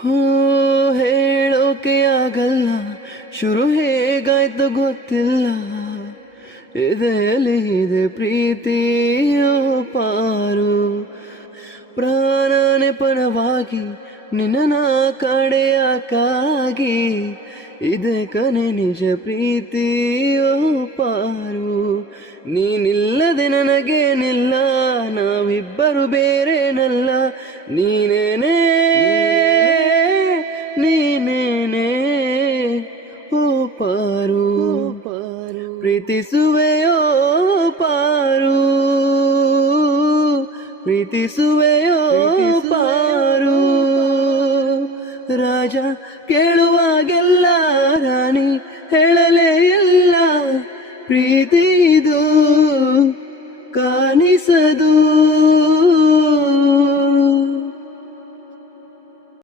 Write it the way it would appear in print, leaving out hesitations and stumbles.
ಹೋ ಹೇಳೋಕೆ ಆಗಲ್ಲ, ಶುರು ಹೇಗಾಯ್ತು ಗೊತ್ತಿಲ್ಲ. ಎದೆಯಲ್ಲಿ ಇದೆ ಪ್ರೀತಿಯೋ ಪಾರು, ಪ್ರಾಣನೆ ಪರವಾಗಿ ನಿನ್ನ ಕಡೆಯಕ್ಕಾಗಿ ಇದೆ ಕನೆ ನಿಜ ಪ್ರೀತಿಯೋ ಪಾರು. ನೀನಿಲ್ಲದೆ ನನಗೇನಿಲ್ಲ, ನಾವಿಬ್ಬರು ಬೇರೇನಲ್ಲ. ನೀನೇನೇ ನೀನೇನೇ ಓ ಪಾರು, ಪ್ರೀತಿಸುವೆಯೋ ಪಾರು, ಪ್ರೀತಿಸುವೆಯೋ ಪಾರು. ರಾಜ ಕೇಳುವಾಗೆಲ್ಲ ರಾಣಿ ಹೇಳಲೇ ಇಲ್ಲ, ಪ್ರೀತಿ